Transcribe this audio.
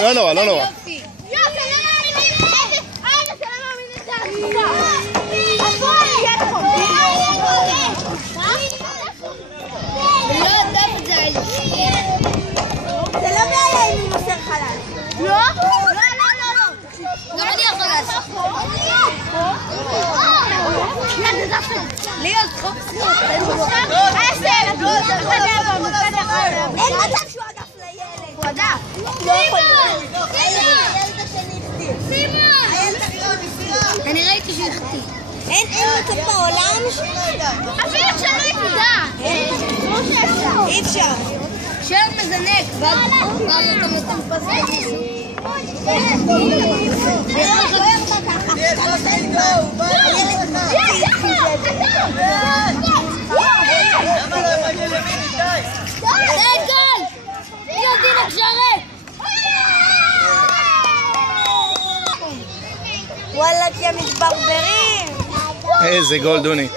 לא נורא, לא נורא. זה לא בעיה אם הוא מוסר חלל. לא? לא, לא, לא, לא. גם אני יכול לעשות. להיות חופשי. אין מצב שהוא עדף לילד. הוא עדף. לא יכול להיות. הילד השני החטיא. אני ראיתי שהוא החטיא. אין מצב בעולם. אפילו שלא יפגע. אי אפשר. שער מזנק, ואז אתה נותן פס זה גול! יודעים לשרת! וואלה, כי המתברברים! איזה גול דוני.